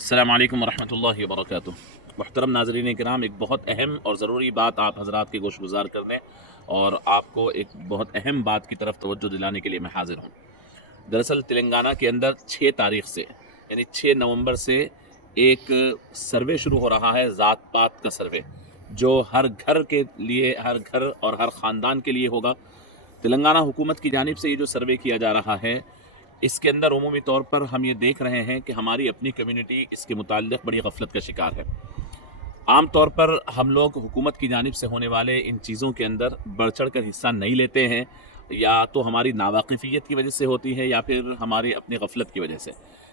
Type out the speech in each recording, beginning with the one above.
अस्सलाम वालेकुम वरहमतुल्लाहि वबरकातुह। मुहतरम नाज़रीन किराम, एक बहुत अहम और ज़रूरी बात आप हज़रात के गोशगुजार करने और आपको एक बहुत अहम बात की तरफ तवज्जो दिलाने के लिए मैं हाज़िर हूँ। दरअसल तेलंगाना के अंदर 6 तारीख़ से यानी 6 नवंबर से एक सर्वे शुरू हो रहा है, ज़ात पात का सर्वे, जो हर घर के लिए, हर घर और हर ख़ानदान के लिए होगा। तेलंगाना हुकूमत की जानिब से ये जो सर्वे किया जा रहा है, इसके अंदर उमूमी तौर पर हम ये देख रहे हैं कि हमारी अपनी कम्युनिटी इसके मुताल्लिक़ बड़ी गफलत का शिकार है। आम तौर पर हम लोग हुकूमत की जानिब से होने वाले इन चीज़ों के अंदर बढ़ चढ़ कर हिस्सा नहीं लेते हैं, या तो हमारी नावाकिफ़ियत की वजह से होती है या फिर हमारी अपनी गफलत की वजह से।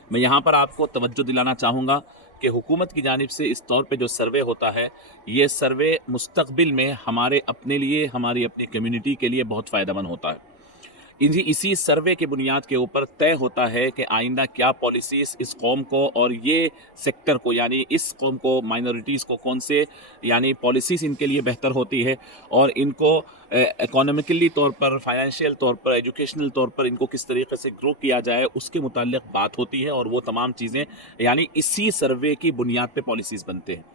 मैं यहाँ पर आपको तवज्जो दिलाना चाहूँगा कि हुकूमत की जानिब से इस तौर पे जो सर्वे होता है, ये सर्वे मुस्तक़बिल में हमारे अपने लिए, हमारी अपनी कम्युनिटी के लिए बहुत फ़ायदेमंद होता है। इसी सर्वे के बुनियाद के ऊपर तय होता है कि आइंदा क्या पॉलिसीज़ इस कौम को और ये सेक्टर को, यानी इस कौम को, माइनॉरिटीज़ को कौन से यानी पॉलिसीज़ इनके लिए बेहतर होती है और इनको इकोनॉमिकली तौर पर, फाइनेंशियल तौर पर, एजुकेशनल तौर पर इनको किस तरीके से ग्रो किया जाए, उसके मुताल्लिक़ बात होती है। और वो तमाम चीज़ें यानी इसी सर्वे की बुनियाद पे पॉलिसीज़ बनते हैं।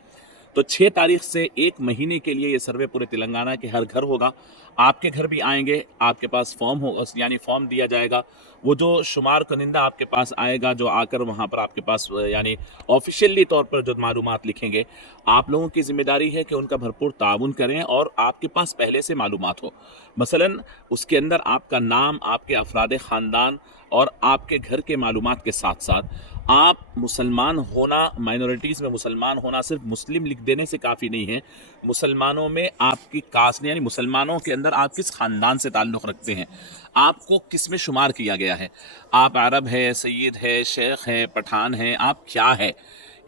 तो 6 तारीख से 1 महीने के लिए ये सर्वे पूरे तेलंगाना के हर घर होगा। आपके घर भी आएंगे, आपके पास फॉर्म होगा, यानी फॉर्म दिया जाएगा। वो जो शुमार कनिंदा आपके पास आएगा, जो आकर वहाँ पर आपके पास यानी ऑफिशियली तौर पर जो मालूमात लिखेंगे, आप लोगों की जिम्मेदारी है कि उनका भरपूर ताउन करें और आपके पास पहले से मालूमात हो। मसलन उसके अंदर आपका नाम, आपके अफराद ख़ानदान और आपके घर के मालूमात के साथ साथ आप मुसलमान होना, माइनॉरिटीज़ में मुसलमान होना सिर्फ मुस्लिम लिख देने से काफ़ी नहीं है। मुसलमानों में आपकी कास्ट यानी मुसलमानों के अंदर आप किस ख़ानदान से ताल्लुक़ रखते हैं, आपको किस में शुमार किया गया है, आप अरब है, सैयद है, शेख है, पठान है, आप क्या है,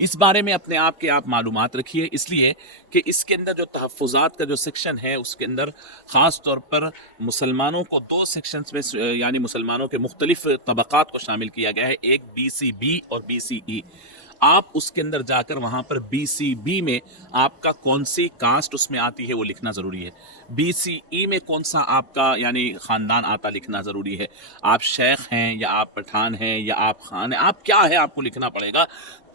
इस बारे में अपने आप के आप मालूमात रखिए। इसलिए कि इसके अंदर जो तहफ़्फ़ुज़ात का जो सेक्शन है, उसके अंदर ख़ास तौर पर मुसलमानों को 2 सेक्शंस में यानी मुसलमानों के मुख्तलिफ़ तबक़ात को शामिल किया गया है, एक BCB और BCE। आप उसके अंदर जाकर वहाँ पर BCB में आपका कौन सी कास्ट उसमें आती है वो लिखना ज़रूरी है। BCE में कौन सा आपका यानी ख़ानदान आता लिखना ज़रूरी है। आप शेख हैं या आप पठान हैं या आप खान हैं, आप क्या है आपको लिखना पड़ेगा।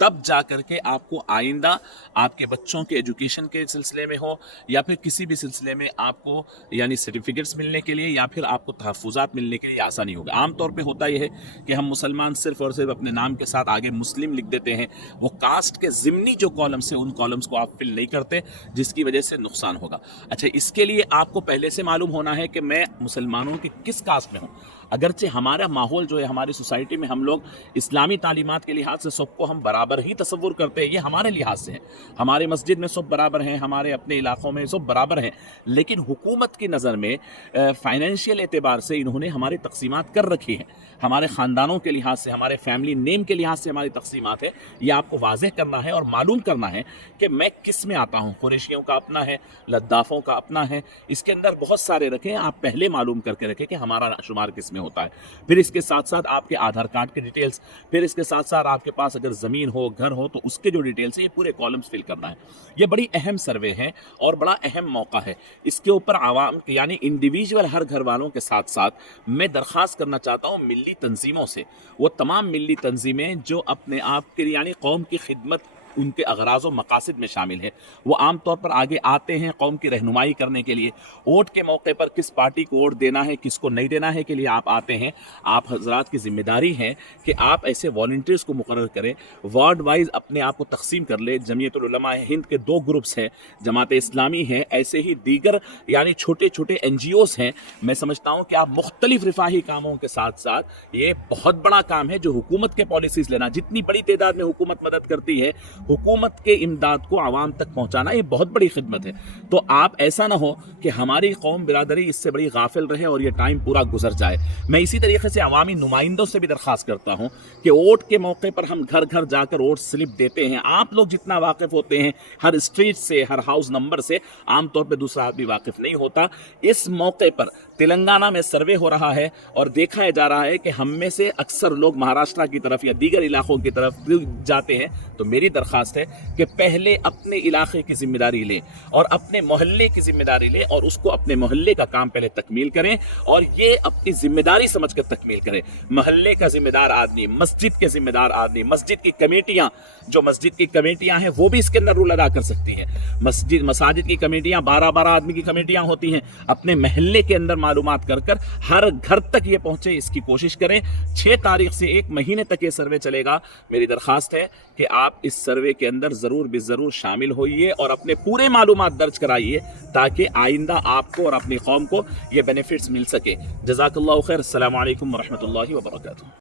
तब जा कर के आपको आइंदा आपके बच्चों के एजुकेशन के सिलसिले में हो या फिर किसी भी सिलसिले में आपको यानी सर्टिफिकेट्स मिलने के लिए या फिर आपको तहफ़्फ़ुज़ात मिलने के लिए आसानी होगा। आम तौर पे होता यह है कि हम मुसलमान सिर्फ़ और सिर्फ अपने नाम के साथ आगे मुस्लिम लिख देते हैं। वो कास्ट के ज़िमनी जो कॉलम्स हैं, उन कॉलम्स को आप फिल नहीं करते, जिसकी वजह से नुकसान होगा। अच्छा, इसके लिए आपको पहले से मालूम होना है कि मैं मुसलमानों की किस कास्ट में हूँ। अगरचे हमारा माहौल जो है, हमारी सोसाइटी में हम लोग इस्लामी तालीमात के लिहाज से सबको हम बराबर ही तसव्वुर करते हैं, ये हमारे लिहाज से है। हमारे मस्जिद में सब बराबर हैं, हमारे अपने इलाकों में सब बराबर हैं, लेकिन हुकूमत की नज़र में फाइनेंशियल एतबार से इन्होंने हमारी तकसीमात कर रखी है। हमारे ख़ानदानों के लिहाज से, हमारे फैमिली नेम के लिहाज से हमारी तकसीमात है। ये आपको वाज़ेह करना है और मालूम करना है कि मैं किस में आता हूँ। कुरैशियों का अपना है, लद्दाफ़ों का अपना है, इसके अंदर बहुत सारे रखें। आप पहले मालूम करके रखें कि हमारा शुमार किस में होता है। फिर इसके साथ साथ आपके आधार कार्ड की डिटेल्स, फिर इसके साथ साथ आपके पास अगर ज़मीन हो, घर हो, तो उसके जो डिटेल्स है, ये पूरे कॉलम्स फिल करना है। ये बड़ी अहम सर्वे है और बड़ा अहम मौका है। इसके ऊपर आवाम यानी इंडिविजुअल हर घर वालों के साथ साथ मैं दरख्वास्त करना चाहता हूँ मिली तंजीमों से, वो तमाम मिली तंजीमें जो अपने आप के लिए यानी कौम की खिदमत, उनके अगराज़ व मकासद में शामिल है, वो आम तौर पर आगे आते हैं कौम की रहनुमाई करने के लिए। वोट के मौके पर किस पार्टी को वोट देना है, किसको नहीं देना है के लिए आप आते हैं। आप हजरात की ज़िम्मेदारी है कि आप ऐसे वॉलंटियर्स को मुकर्रर करें, वार्ड वाइज अपने आप को तकसीम कर ले। जमीयतुल उलमा हिंद के 2 ग्रुप्स हैं, जमात इस्लामी है, ऐसे ही दीगर यानी छोटे छोटे NGOs हैं। मैं समझता हूँ कि आप मुख्तलिफ रिफाही कामों के साथ साथ ये बहुत बड़ा काम है जो हुकूमत के पॉलिसीज़ लेना। जितनी बड़ी तादाद में हुकूमत मदद करती है, हुकूमत के इमदाद को आवाम तक पहुंचाना ये बहुत बड़ी खिदमत है। तो आप ऐसा ना हो कि हमारी कौम बिरादरी इससे बड़ी गाफिल रहे और ये टाइम पूरा गुजर जाए। मैं इसी तरीके से अवामी नुमाइंदों से भी दरख्वास्त करता हूं कि वोट के मौके पर हम घर घर जाकर वोट स्लिप देते हैं। आप लोग जितना वाकिफ़ होते हैं हर स्ट्रीट से, हर हाउस नंबर से, आमतौर पर दूसरा आदमी वाकिफ़ नहीं होता। इस मौके पर तेलंगाना में सर्वे हो रहा है और देखा जा रहा है कि हम में से अक्सर लोग महाराष्ट्र की तरफ या दीगर इलाकों की तरफ जाते हैं। तो मेरी दरख्वास्त درخواست ہے کہ پہلے اپنے علاقے کی ذمہ داری لیں اور اپنے محلے کی ذمہ داری لیں اور اس کو اپنے محلے کا کام پہلے تکمیل کریں اور یہ اپنی ذمہ داری سمجھ کر تکمیل کریں. محلے کا ذمہ دار آدمی، مسجد کے ذمہ دار آدمی، مسجد کی کمیٹیاں، جو مسجد کی کمیٹیاں ہیں وہ بھی اس کے اندر رول ادا کر سکتی ہیں. مساجد کی کمیٹیاں 12 آدمی کی کمیٹیاں ہوتی ہیں. اپنے محلے کے اندر معلومات کر ہر گھر تک یہ پہنچے، اس کی کوشش کریں. 6 تاریخ سے 1 مہینے تک یہ سروے چلے گا. میری درخواست ہے کہ آپ اس سروے کے اندر ضرور شامل ہوئیے اور اپنے پورے معلومات درج کرائیے تاکہ آئندہ آپ کو اور اپنی قوم کو یہ بینیفٹس مل سکے. جزاک اللہ خیر. السلام علیکم ورحمۃ اللہ وبرکاتہ.